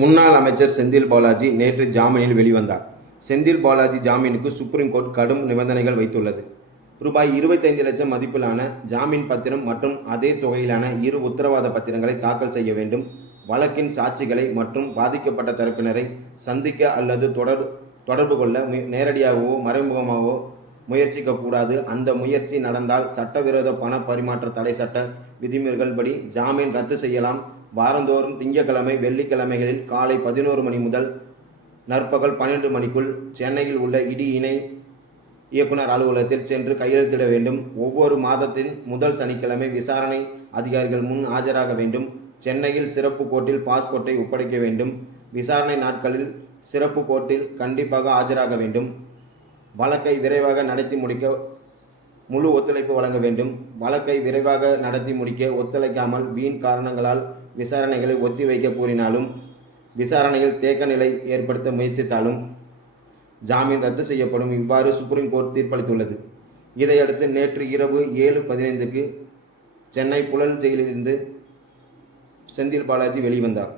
முன்னாள் அமைச்சர் செந்தில் பாலாஜி நேற்று ஜாமீனில் வெளிவந்தார். செந்தில் பாலாஜி ஜாமீனுக்கு சுப்ரீம் கோர்ட் கடும் நிபந்தனைகள் வைத்துள்ளது. ரூபாய் இருபத்தைந்து லட்சம் மதிப்பிலான ஜாமீன் பத்திரம் மற்றும் அதே தொகையிலான இரு உத்தரவாத பத்திரங்களை தாக்கல் செய்ய வேண்டும். வழக்கின் சாட்சிகளை மற்றும் பாதிக்கப்பட்ட தரப்பினரை சந்திக்க அல்லது தொடர் தொடர்பு கொள்ள நேரடியாகவோ மறைமுகமாகவோ முயற்சிக்கக்கூடாது. அந்த முயற்சி நடந்தால் சட்டவிரோத பண பரிமாற்ற தடை சட்ட விதிமுறைகள் படி ஜாமீன் ரத்து செய்யலாம். வாரந்தோறும் திங்கட்கிழமை வெள்ளிக்கிழமைகளில் காலை பதினோரு மணி முதல் நற்பகல் பன்னிரண்டு மணிக்குள் சென்னையில் உள்ள இடி இணை இயக்குனர் அலுவலகத்தில் சென்று கையெழுத்திட வேண்டும். ஒவ்வொரு மாதத்தின் முதல் சனிக்கிழமை விசாரணை அதிகாரிகள் முன் ஆஜராக வேண்டும். சென்னையில் சிறப்பு கோர்ட்டில் பாஸ்போர்ட்டை ஒப்படைக்க வேண்டும். விசாரணை நாட்களில் சிறப்பு கோர்ட்டில் கண்டிப்பாக ஆஜராக வேண்டும். வழக்கை விரைவாக நடத்தி முடிக்க முழு ஒத்துழைப்பு வழங்க வேண்டும். வழக்கை விரைவாக நடத்தி முடிக்க ஒத்துழைக்காமல் வீண் காரணங்களால் விசாரணைகளை ஒத்திவைக்க கூறினாலும் விசாரணையில் தேக்க நிலை ஏற்படுத்த முயற்சித்தாலும் ஜாமீன் ரத்து செய்யப்படும். இவ்வாறு சுப்ரீம் கோர்ட் தீர்ப்பளித்துள்ளது. இதையடுத்து நேற்று இரவு ஏழு பதினைந்துக்கு சென்னை புழல் ஜெயிலிலிருந்து செந்தில் பாலாஜி வெளிவந்தார்.